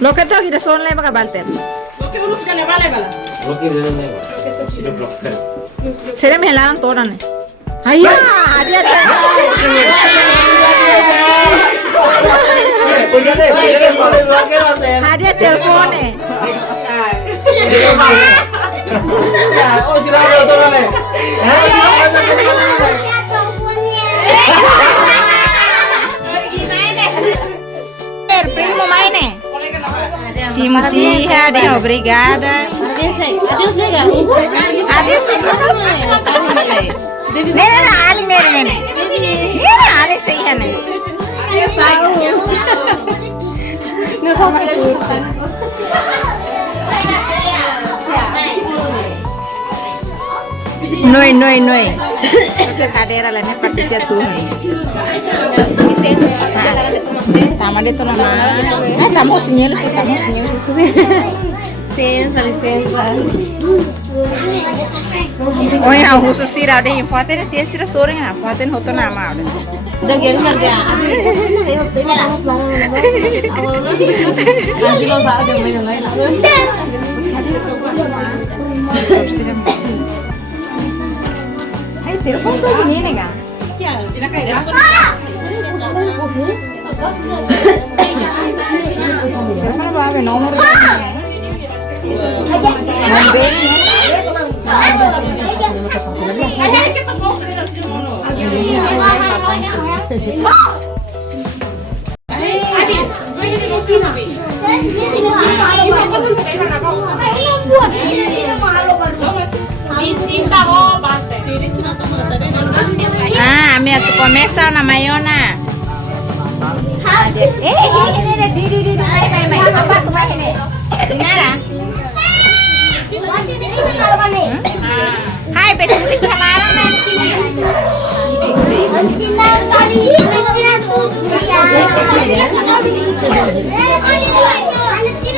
Lo que toki de son le maka balter. Lo que uno que le vale bala. Oke, udah nih. Sudah blocker. Sere me helan toran. Ayya, dia dia. Udah deh, boleh blocker aja. Ada telepon eh. Oh, sila udah turun nih. Primo maine. Simtia, de obrigada. Adeus, nega. Adeus, Nene, ali nene. Nene, ali sei hane. Não vou fazer isso. Noi. Ito kadera la ne patitia tu. Tama dito na ma. Ay, estamos sinyelos. Licença. Oy, ha huso sira de infate te sira sore na, fate hoto na ma. Udah gini kerja. Nanti lo saat yang main lain. Ay, telepon to binili nga. Telepon ba be nomor ba? Ah, mira, tu começa na mayona. Di. Apa tu ini? Dinara. Hai, betul itu kemarin nanti.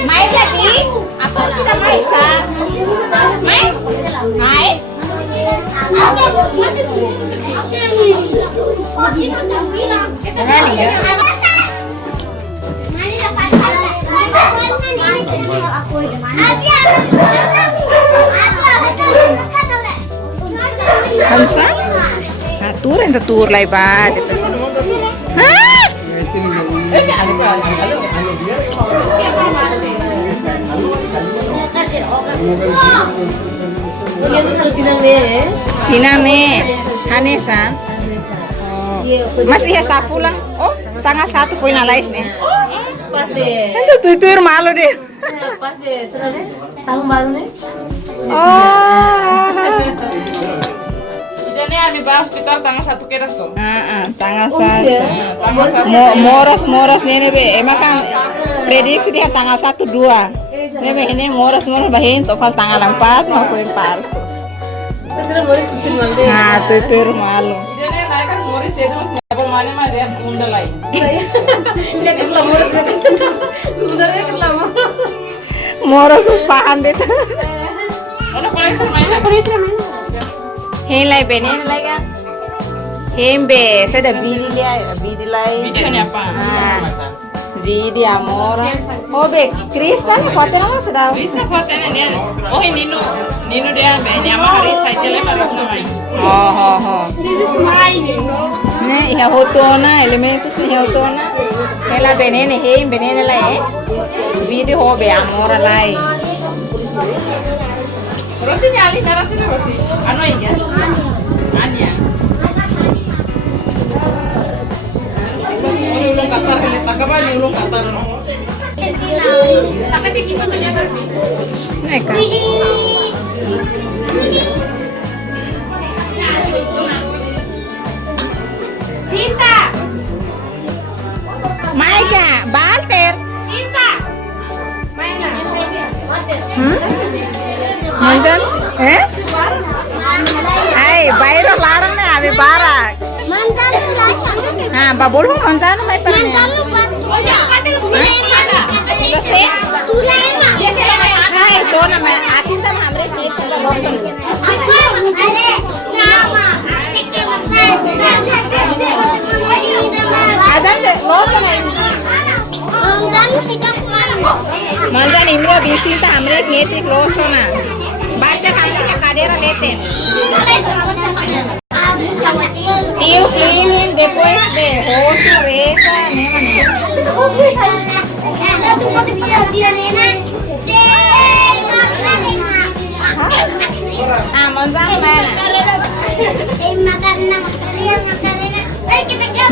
Main lagi? Aku sudah main. Main? Kamsa? Tur lai ba. Hah? Tinang nih, Hanesan. Masih safulan. Oh, tanggal 1 finalis nih. Pas deh. Itu tutur malu deh. Pas deh. Seru deh. Tahun baru nih. Oh. Jadi kami bahas sekitar tanggal 1 keras tuh. Tanggal 1. Moras nih be. Emang kan prediksi dia tanggal 1 2. Ini moras bahin tofal tanggal 4 mau kuin partus. Terus mau tutur malu deh. Nah, tutur malu. Jadi naik kan Moris itu apa mana mah dia unda lain. Dia kan Moris. Sebenarnya kan lama. Moras sustahan deh. Udah paling semuanya. Helai bene lai kan. Hembe, saya ada bidi lai. Bisa kan apa? Vidi amor. Oh be, Kristen foto nama sedang. Bisa fotonya nih. Oh Nino dia ini ama hari saya jalan harus main. Oh. Ini semua ini. Nih, iya foto na elementos nih foto na. Hela bene lai. Vidi ho be amor lai. Rosi nyali narasi nih Rosi. Ano ini ya? Anya. Ulung Qatar ini tak apa nih ulung Qatar. Tak ada gimana saja kan? Nih kan. Sinta. Maika, Balter. Sinta. Mana? Manjan? Ay, bayro larang na abi barak. Ah, babulong manjan may pa. Ay, ito naman asin ta hamre ito la loson. Azan se loson ay. Manjan imro bisita हमरे खेती क्लोसो ना बच्चा खाने के cadera लेते tío clean después de ocho reza manjan mana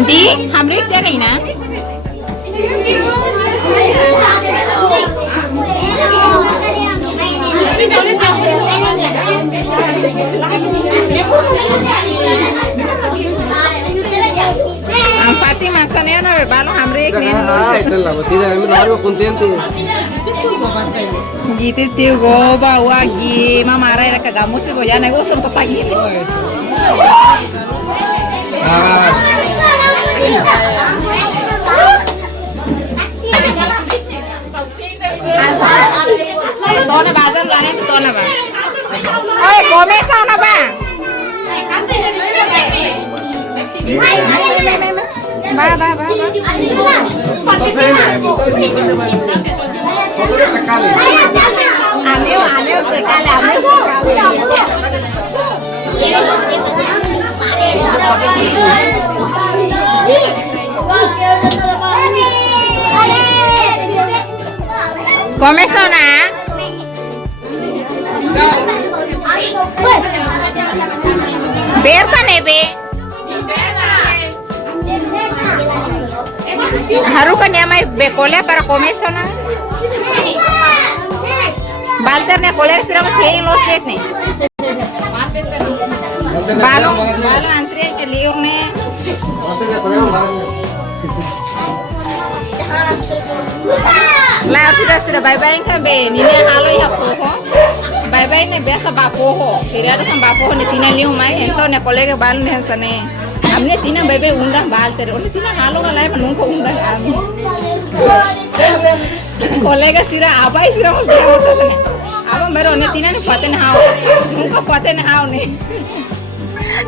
di हमरे क्या नहीं ना Ang pati maksanya na balo hamre ek nen lo. Ito lang, tidak kami nawarin mo kontente. Gitu tiu go bawa gi mamara era kagamus go ya nego son papagi. Tona bazan lane tona ba. Oi, come sana ba? Ba. Aneo sekali. Come sana? Berta nebe. Harukan ya mai bekole para comer sana. Balter ne coler sira mas yei los dek ne. Balo antre ke liur ne. La sudah bye-bye kan be ni ne halo ya poho. Bye-bye ne biasa bapoho. Kira ada kan bapoho ne tina liu mai ento ne kolega bal ne sane. Amne tina bye-bye undang bal tere. Ole tina halo ngalai menungko undang ami. Kolega sira abai sira mus dia hota ne. Aba mero ne tina ne faten hao. Nunca faten hao ne.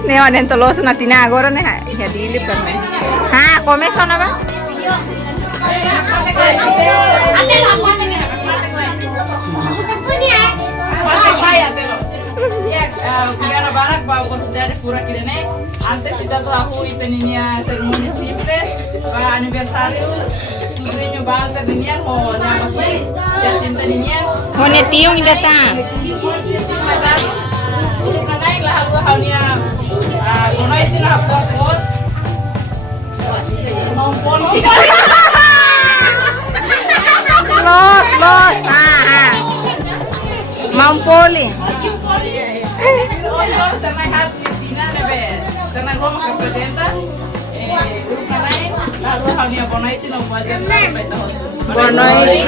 Ne onen tolos na tina agora ne ya dili per ne. Ha, come sono ba? Barak bawa dari pura kirene. Antes kita tuh aku ipeninya seremoni simples, aniversario, sudrinya bangga dunia mau nyampe, desintaninya. Mau netiung datang. Karena lah aku hanya, kono itu lah bos. Mau polo. Los, Mampoli. Sana hati Tina nebe, sana gua makan presenta, lalu hanya bonaiti no wajar Bonaiti.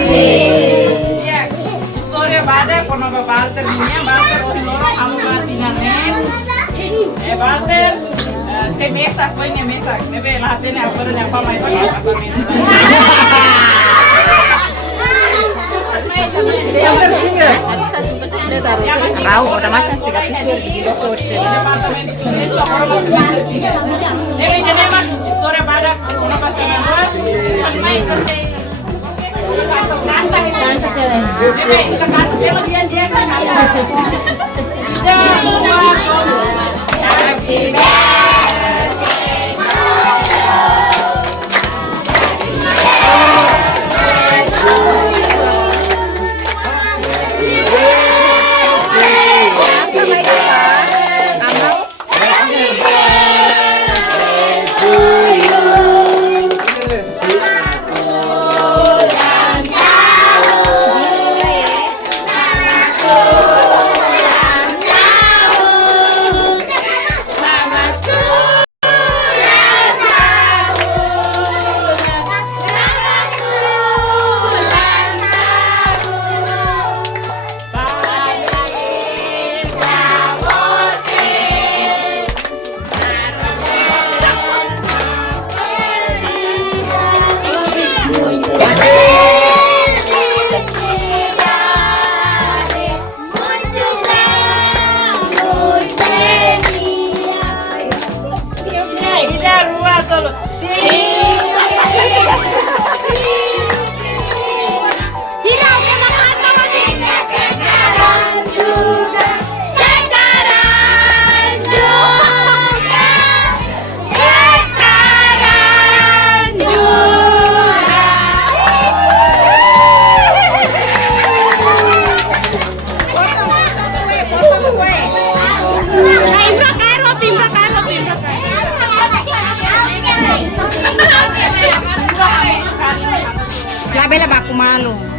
Iya, historia bade kono balter dunia balter loro kamu Tina nen, balter se mesak punya mesak, nebe latene apa nyapa mai pakai apa Yang tersinggah. Rau udah makan sih tapi di dokter sih. Jadi mas historia pada kono pasangan luar, mai kasih. Kita kata sama dia kata. Happy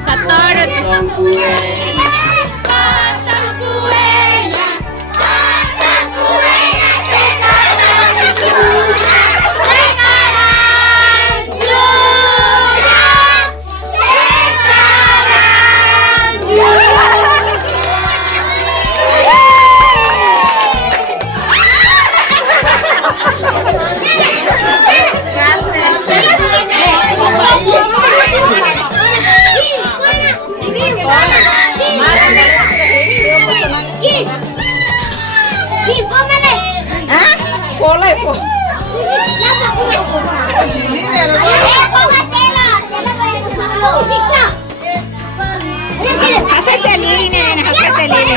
Satoro. Potong kue. Cola e fogo. Hasetelini, hasetelini.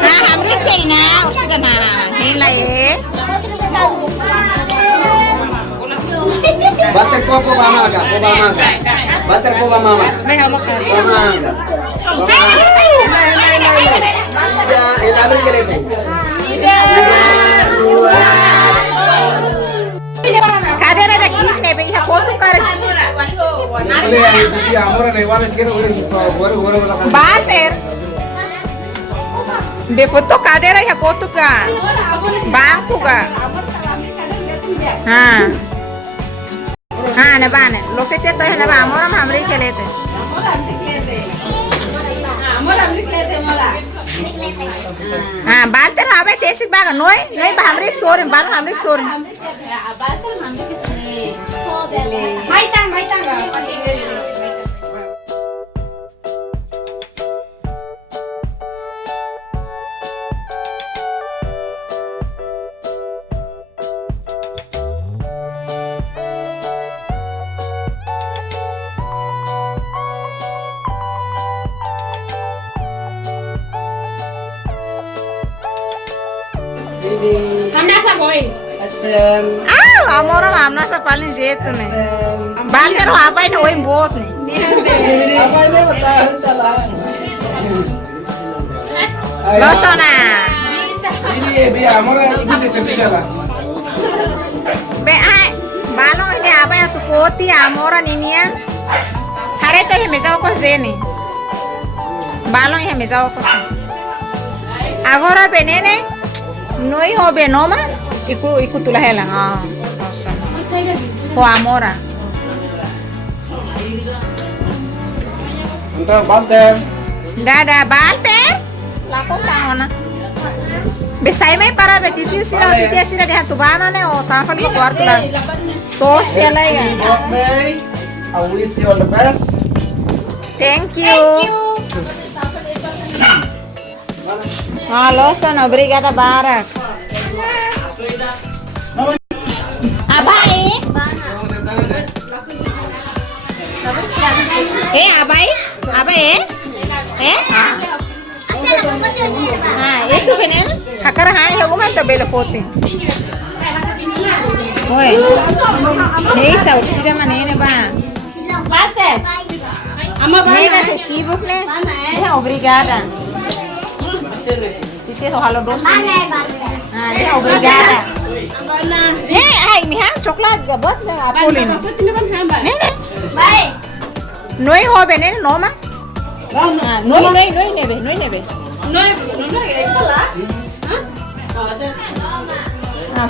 Nah, hamri kaina, sudah mah. Hela ye. Bater ko po ba mama? Bater ko ba mama? May halo ka. Mama. Ya, el abre que le tengo. Kadera da kine be ha kotu kar. Bater. Be foto kadera ha kotu ka. Banku ka. Ha na bane. Lokete to na ba amora hamri kelete. Balter habe tesi baga noi ba hamri sorin bal hamri sorin. Maitang ga. Hamnasa boy. Amora amna sa palin jetu ne. Balter habe na oi bot ne. Losona. Be ai balong ini apa ya tu foti amora ninia. Hare to he mezao ko zeni. Balong he mezao ko. Agora benene noi hobe noma iku tulahela fo amora Entar Balter. dada balter lako taona besai mai para betiti usira de hatubana ne o tafal ko kwartu la tos ya laiga Okay. I wish you all the best. thank you halo son obrigada barak abai abai itu benar hakar hai yo man to bela foti oi nei sa usida manene ba bate ama ba nega se sibuk ne é obrigada Tite halo doce. Dia obrigada. Ai, miha coklat gabot na apolin. Nene. Bye. Noi hobe nene noma. Noi nebe. Noi ay pala.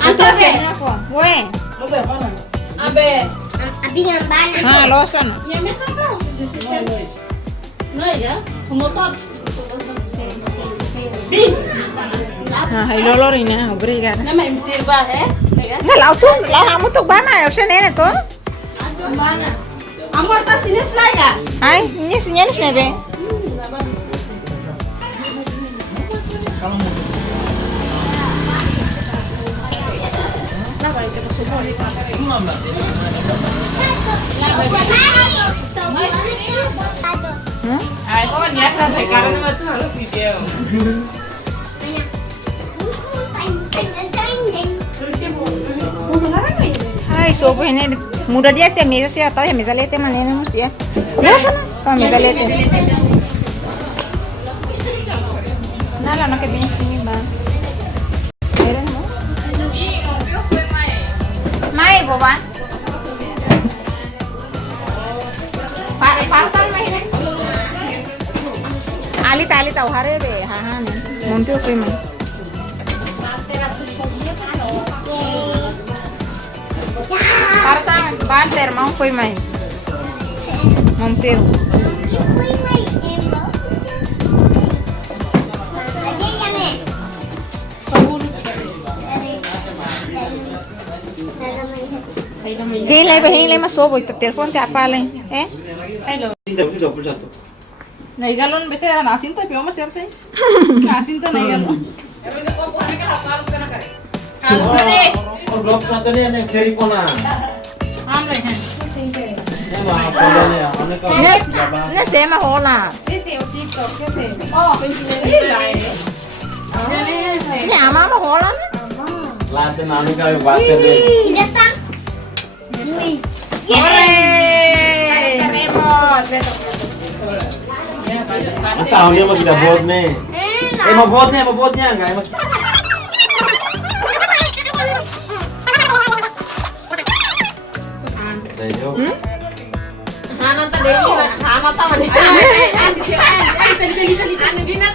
Puta senya ko. We. Abe. Abingan bana. Losan. Ya mesa ka. Noi ya. Kumotot. Ilolor ini obrigada. Nama imtir ba Enggak lau kamu tuh bana ya usah nene tuh. Mana? Amor ta sinis la ya. Ai, ini sinyal nebe. Ay, kok nyata sekarang itu harus video. Ai, sopo ini muda dia te mesa sih atau ya mesa lete mana ini mesti ya. Ya sana, kalau mesa lete. Nala no que viene sini bang. Eren mo? Mai boba. Ali tahu hari be, hahan. Mumpil kau mai. Partang, banter mau kau mai. Mumpil. Hinglay masobo ito telepon te apaleng, eh? Naik galon biasa nasin tapi oma serte. Nasin tuh naik galon. Blok satu ni ada ferry kona. Amre हैं. Ne sema hola. Ne ama ma hola ne? Laten anu kali bater deh. Tidak tak. Wih. Tahu dia mau kita buat nih. Mau buatnya enggak? Saya Hanan tadi ini sama tahu nih.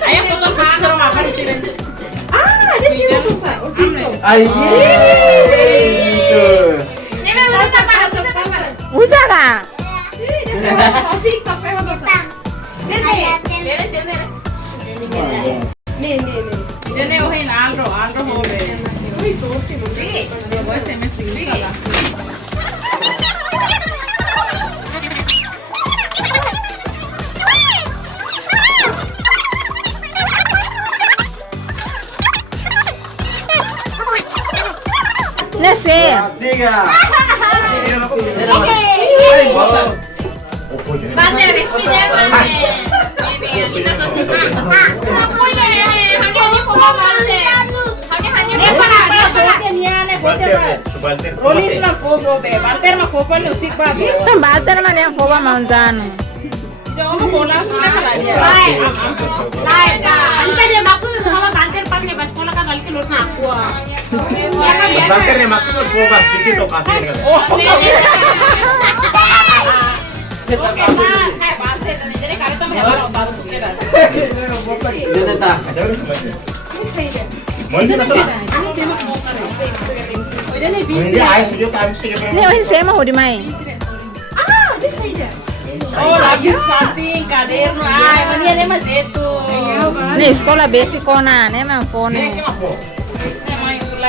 Ayo foto bersama apa di sini? Dia sih susah. Ini udah tak ada. Usa ka? Jadi ohin Andro hole. Wih, sosti budi. Gue SMS ini kalah. Ne se. tiga. Bate, resmi deh, bate. Ini sosis. Aku ini hanya pola bate. Hanya para. Rolis mah kobo be. Banter mah kobo ni usik ba be. Banter man yang foba maunzano. Jangan mah bola sudah kalah dia. Anta dia maksud sama banter pakai bas pola kan balik keluar aku. Bater ni maksudnya program sedikit atau kafe kan? Oke, Mas. Banter jadi kali itu mah baru sudah. Jadi tak. Ini air sudah time sudah. Ne ohin sema hodi mai. Oh, lagi starting kaderno. Ai, mania ne mas itu. Ne sekolah basic kona, ne man phone.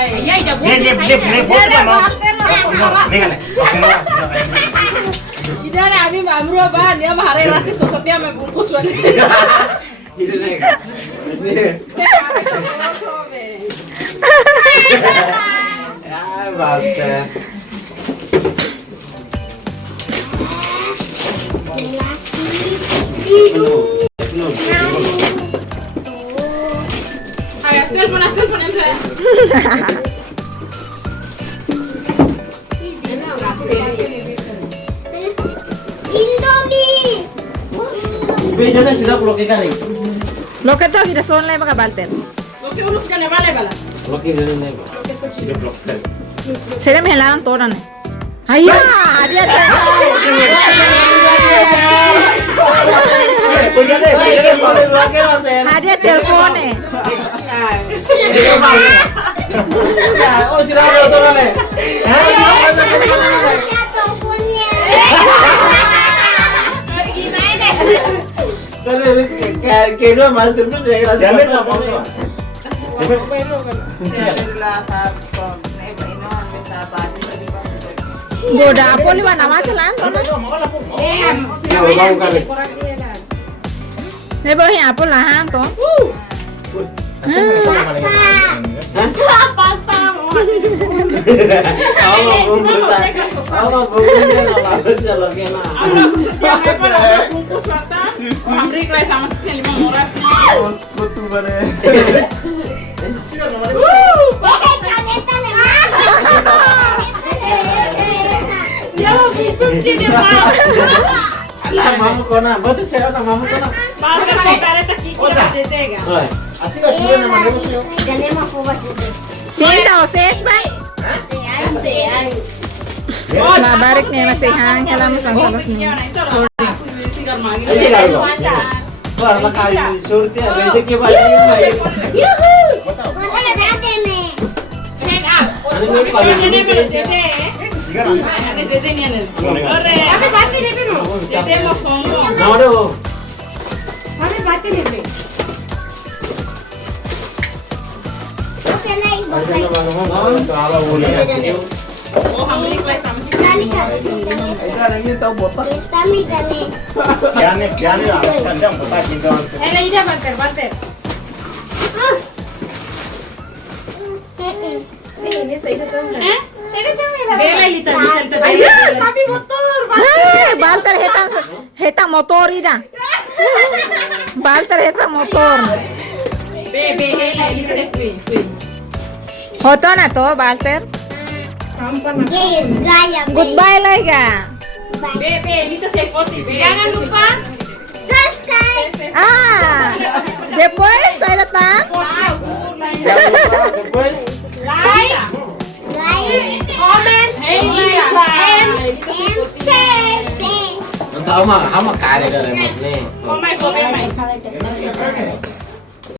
Iya, ida bu. Ida na abi amro ba, dia mah hari rasi sosotnya me bungkus wali. Itu nih. Ya, bater. Ayo, telepon ente. Indomie. Bedanya sudah blokir kan nih? Lo que to hida son le baka balter. Oke, ulo kita bala bala. Blokir dulu nih. Sudah blokir. Sere me helan toda ne. Ayya, dia dia. Ada telepon ne. Oh, sudah ada orang nih. Kedua master pun dia jamin lah pokoknya. Goda apa ni mana mati lan toda. Ne boh yang apa lah han to. Pasta mau. Allah bungkusnya lah, jalan kena. Ada setiap apa ada bungkus mata. Orang beri kelas sama 5 moras. Kutu bare. Ya bungkus dia mau. Alah, mamu kona, betul saya orang mamu kona. Mau kan kareta kiki ada tega. Oi, asik kan sudah nama dulu sih. Tenemos fobas. Sinta o ses ba? Na barik ni masih hang kala mo sang salos ni. magi. Ay, hindi Ay, ka wala. Para makain surti. Basic yung balik yung may. Yuhu! Wala natin eh. Head up. Ano yung pala? Ini pero Jete. Ini Jete ni ano. Ore, ame bati ni pero. Jete mo songo. Namado. Ame bati ni pe. Okay na yung Ay, bakay. ano naman? Tala uli. Oh, hamli class hamli. Dali ka. Ay, ano yung tao botak? Tami dali. Yan alas kandang botak dito. Eh, lagi dia banter, banter. Ini saya kata. Eh? Saya kata bela liter liter bela. Sabi motor. Balter heta motor ida. Balter heta motor. Be hela liter free. Hoto na to, Balter. Sampah na. Yes, gaya. Goodbye Layga. Be liter saya 40. Jangan lupa. Subscribe. Ah, después saya datang. Después. Like. Like. Comment. Hey, share. Ang tao ama kare ka rin mo. Oh my God,